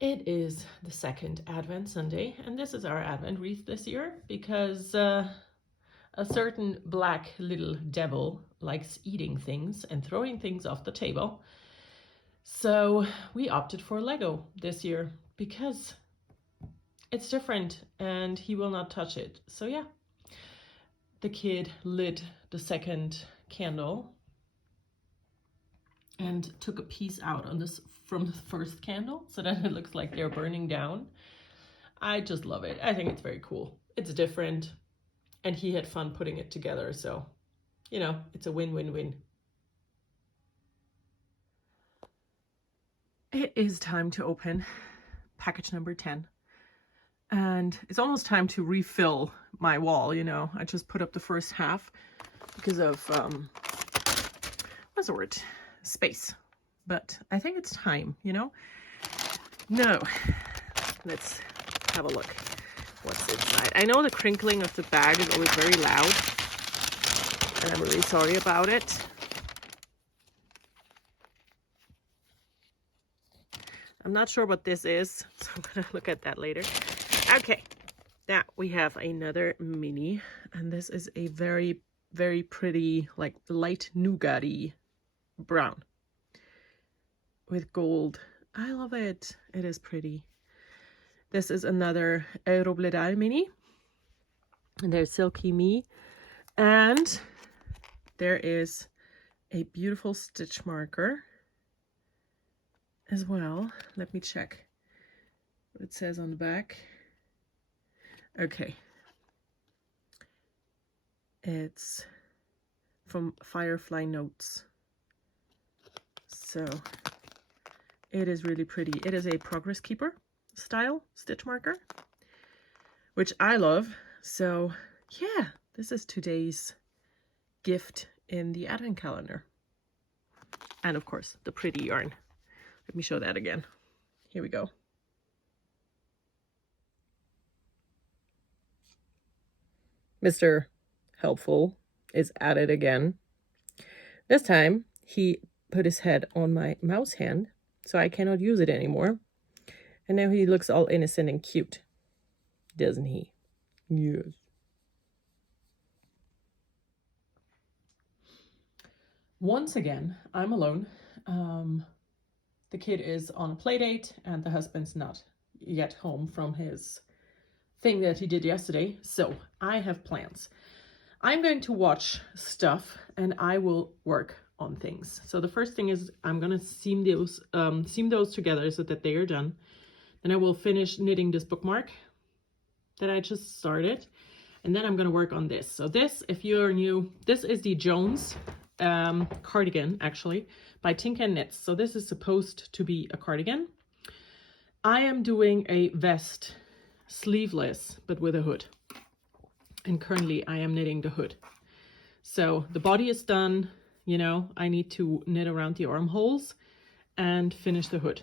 It is the second Advent Sunday, and this is our Advent wreath this year because a certain black little devil likes eating things and throwing things off the table. So we opted for Lego this year because it's different and he will not touch it. So yeah, the kid lit the second candle and took a piece out on this from the first candle so that it looks like they're burning down. I just love it. I think it's very cool. It's different and he had fun putting it together. So, you know, it's a win-win-win. It is time to open package number 10. And it's almost time to refill my wall, you know. I just put up the first half because of, what's the word? Space. But I think it's time, you know. No, let's have a look what's inside. I know the crinkling of the bag is always very loud, and I'm really sorry about it. I'm not sure what this is, so I'm gonna look at that later. Okay, now we have another mini, and this is a very, very pretty, like light nougat-y brown with gold. I love it. It is pretty. This is another Eurobledal mini, and there's Silky Me, and there is a beautiful stitch marker as well. Let me check what it says on the back. Okay, it's from Firefly Notes, so it is really pretty. It is a Progress Keeper style stitch marker, which I love. So yeah, this is today's gift in the advent calendar. And of course, the pretty yarn. Let me show that again. Here we go. Mr. Helpful is at it again. This time, he put his head on my mouse hand, so I cannot use it anymore. And now he looks all innocent and cute, doesn't he? Yes. Once again, I'm alone. The kid is on a play date and the husband's not yet home from his thing that he did yesterday. So I have plans. I'm going to watch stuff and I will work on things. So the first thing is I'm going to seam those together so that they are done. Then I will finish knitting this bookmark that I just started. And then I'm going to work on this. So this, if you're new, this is the Jones cardigan, actually, by Tinka Knits. So this is supposed to be a cardigan. I am doing a vest, sleeveless, but with a hood. And currently I am knitting the hood. So the body is done, you know, I need to knit around the armholes and finish the hood.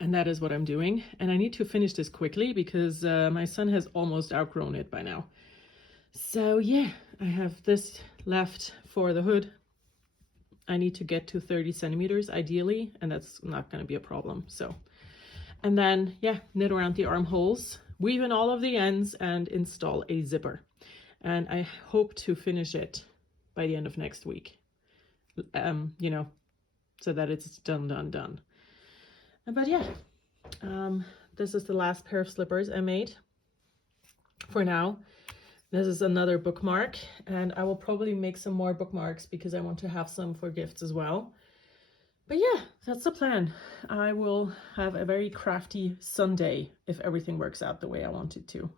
And that is what I'm doing. And I need to finish this quickly because my son has almost outgrown it by now. So yeah, I have this left for the hood. I need to get to 30 centimeters ideally, and that's not going to be a problem. So, and then yeah, knit around the armholes, weave in all of the ends and install a zipper. And I hope to finish it by the end of next week. You know, so that it's done. But yeah, this is the last pair of slippers I made for now. This is another bookmark, and I will probably make some more bookmarks because I want to have some for gifts as well. But yeah, that's the plan. I will have a very crafty Sunday if everything works out the way I want it to.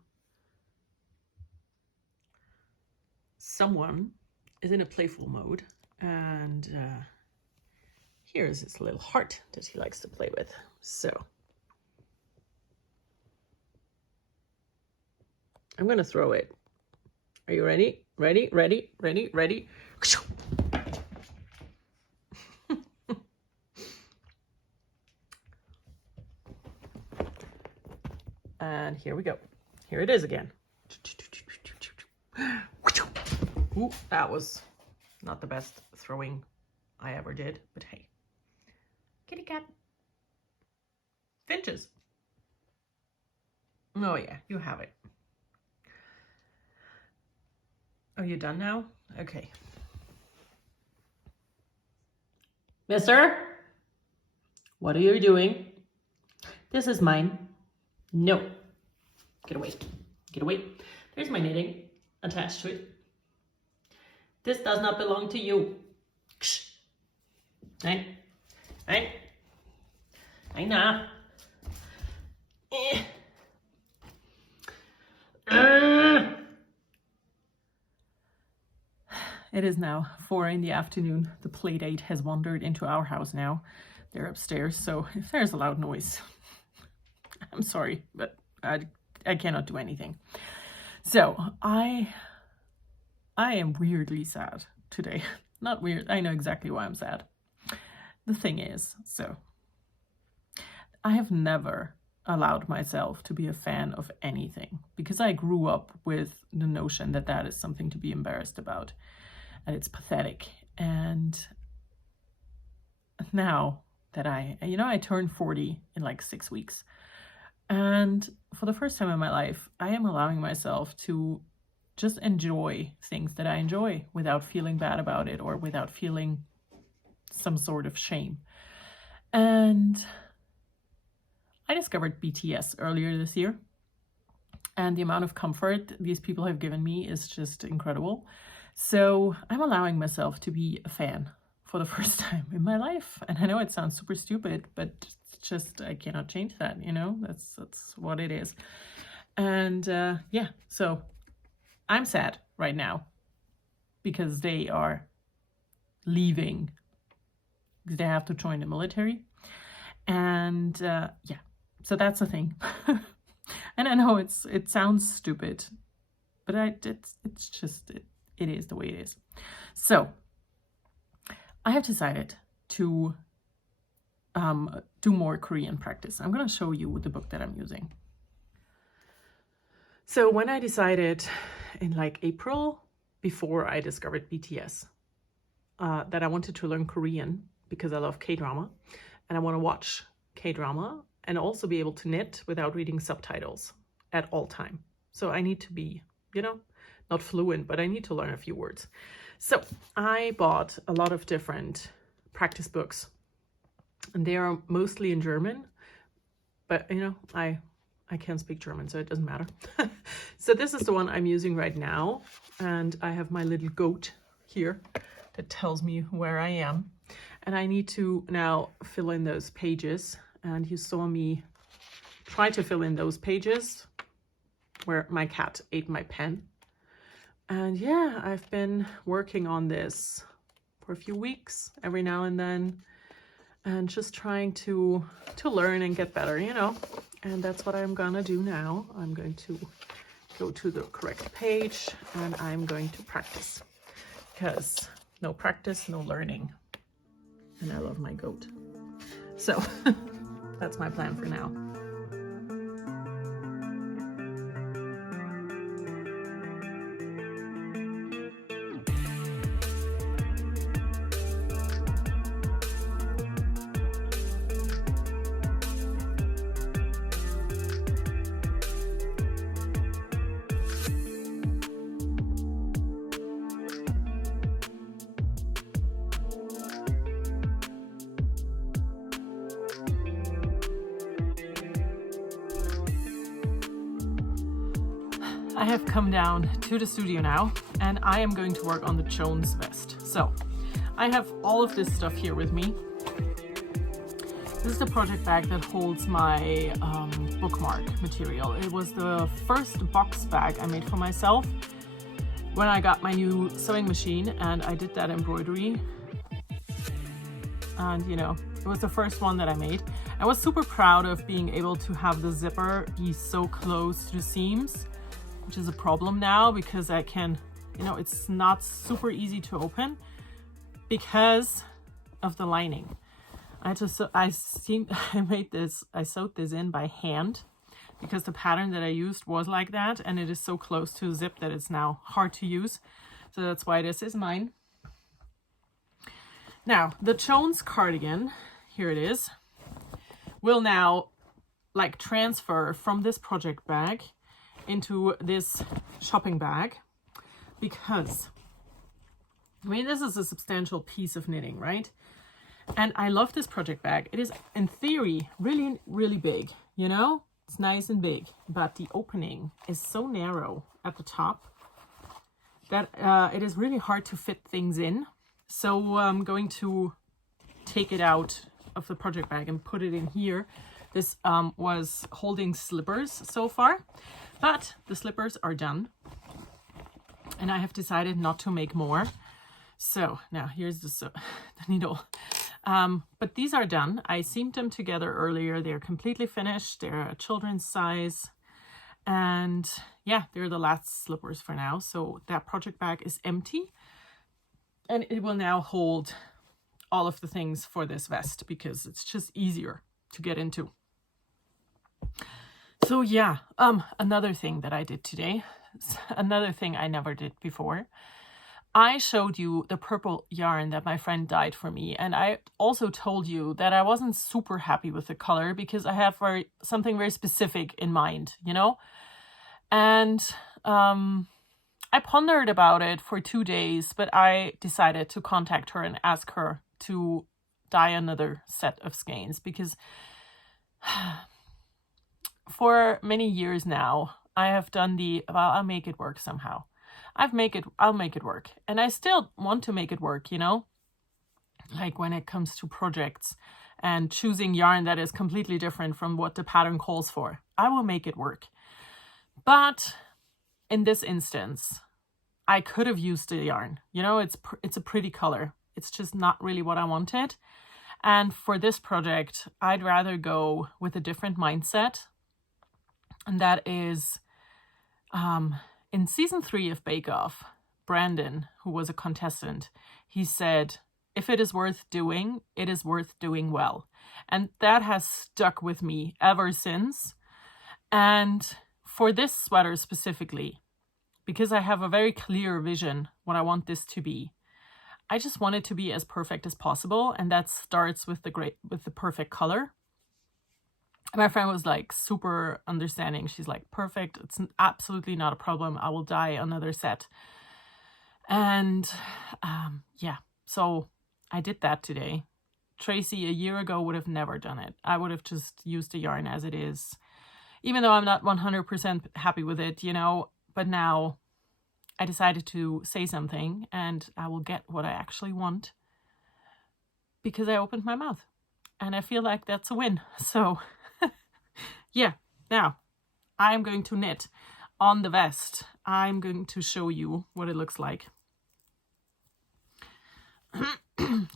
Someone is in a playful mode, and here's his little heart that he likes to play with. So I'm going to throw it. Are you ready? Ready? And here we go. Here it is again. Ooh, that was not the best throwing I ever did, but hey. Kitty cat. pictures. Oh yeah, you have it. Are you done now? Okay. Mister? What are you doing? This is mine. No. Get away. Get away. There's my knitting attached to it. This does not belong to you. Right? Right? I know. It is now 4 in the afternoon. The play date has wandered into our house now. They're upstairs, so if there's a loud noise, I'm sorry, but I cannot do anything. So I am weirdly sad today. Not weird, I know exactly why I'm sad. The thing is, so I have never allowed myself to be a fan of anything because I grew up with the notion that that is something to be embarrassed about and it's pathetic. And now that I turned 40 in like 6 weeks, and for the first time in my life, I am allowing myself to just enjoy things that I enjoy without feeling bad about it or without feeling some sort of shame. And I discovered BTS earlier this year, and the amount of comfort these people have given me is just incredible. So I'm allowing myself to be a fan for the first time in my life. And I know it sounds super stupid, but it's just, I cannot change that, you know, that's what it is. And yeah, so I'm sad right now because they are leaving because they have to join the military. And yeah, so that's the thing. And I know it sounds stupid, but it's just, it is the way it is. So I have decided to do more Korean practice. I'm going to show you the book that I'm using. So when I decided in like April, before I discovered BTS, that I wanted to learn Korean because I love K-drama and I want to watch K-drama and also be able to knit without reading subtitles at all time. So I need to be, you know, not fluent, but I need to learn a few words. So I bought a lot of different practice books and they are mostly in German, but you know, I can't speak German, so it doesn't matter. So this is the one I'm using right now. And I have my little goat here that tells me where I am. And I need to now fill in those pages. And you saw me try to fill in those pages where my cat ate my pen. And yeah, I've been working on this for a few weeks every now and then. And just trying to learn and get better, you know. And that's what I'm gonna do now. I'm going to go to the correct page and I'm going to practice. Because no practice, no learning. And I love my goat. So that's my plan for now. I have come down to the studio now and I am going to work on the Jones vest. So I have all of this stuff here with me. This is the project bag that holds my bookmark material. It was the first box bag I made for myself when I got my new sewing machine and I did that embroidery. And you know, it was the first one that I made. I was super proud of being able to have the zipper be so close to the seams, which is a problem now because I can, you know, it's not super easy to open because of the lining. I sewed this in by hand because the pattern that I used was like that and it is so close to zip that it's now hard to use. So that's why this is mine. Now, the Jones cardigan, here it is, will now like transfer from this project bag into this shopping bag, because I mean, this is a substantial piece of knitting, right? And I love this project bag. It is, in theory, really, really big, you know? It's nice and big, but the opening is so narrow at the top that it is really hard to fit things in. So I'm going to take it out of the project bag and put it in here. This was holding slippers so far, but the slippers are done. And I have decided not to make more. So now here's the needle. But these are done. I seamed them together earlier. They're completely finished. They're a children's size. And yeah, they're the last slippers for now. So that project bag is empty. And it will now hold all of the things for this vest because it's just easier to get into. So yeah, another thing that I did today, another thing I never did before. I showed you the purple yarn that my friend dyed for me, and I also told you that I wasn't super happy with the color because I have something very specific in mind, you know? And I pondered about it for 2 days, but I decided to contact her and ask her to dye another set of skeins because for many years now, I have done well, I'll make it work somehow. I'll make it work. And I still want to make it work, you know? Like when it comes to projects and choosing yarn that is completely different from what the pattern calls for. I will make it work. But in this instance, I could have used the yarn. You know, it's a pretty color. It's just not really what I wanted. And for this project, I'd rather go with a different mindset. And that is... in season 3 of Bake Off, Brandon, who was a contestant, he said, if it is worth doing, it is worth doing well. And that has stuck with me ever since. And for this sweater specifically, because I have a very clear vision what I want this to be, I just want it to be as perfect as possible. And that starts with the perfect color. My friend was like super understanding. She's like, perfect. It's absolutely not a problem. I will dye another set. And yeah, so I did that today. Tracy a year ago would have never done it. I would have just used the yarn as it is, even though I'm not 100% happy with it, you know. But now I decided to say something and I will get what I actually want because I opened my mouth. And I feel like that's a win. So... yeah, now I'm going to knit on the vest. I'm going to show you what it looks like.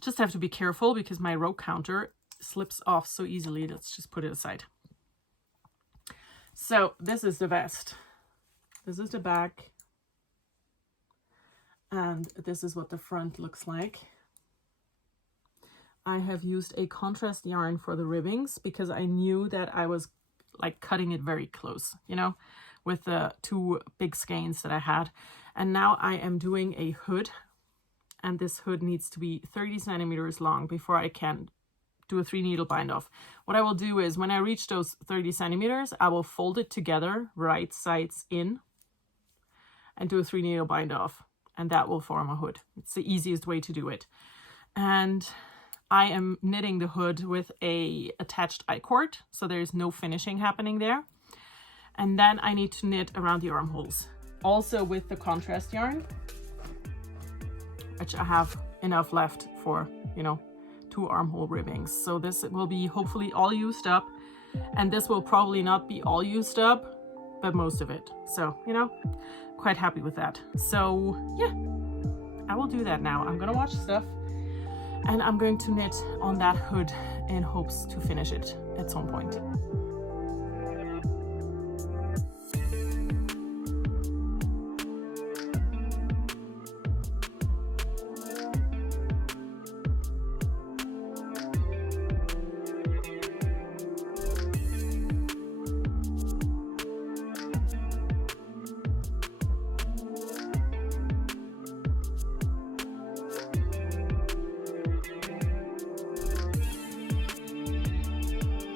Just have to be careful because my row counter slips off so easily. Let's just put it aside. So this is the vest. This is the back. And this is what the front looks like. I have used a contrast yarn for the ribbings because I knew that I was like cutting it very close, you know, with the 2 big skeins that I had. And now I am doing a hood, and this hood needs to be 30 centimeters long before I can do a 3 needle bind off. What I will do is when I reach those 30 centimeters, I will fold it together, right sides in, and do a 3 needle bind off. And that will form a hood. It's the easiest way to do it. And I am knitting the hood with a attached I-cord, so there's no finishing happening there. And then I need to knit around the armholes, also with the contrast yarn, which I have enough left for, you know, 2 armhole ribbings. So this will be hopefully all used up, and this will probably not be all used up, but most of it. So, you know, quite happy with that. So yeah, I will do that now. I'm gonna watch stuff. And I'm going to knit on that hood in hopes to finish it at some point.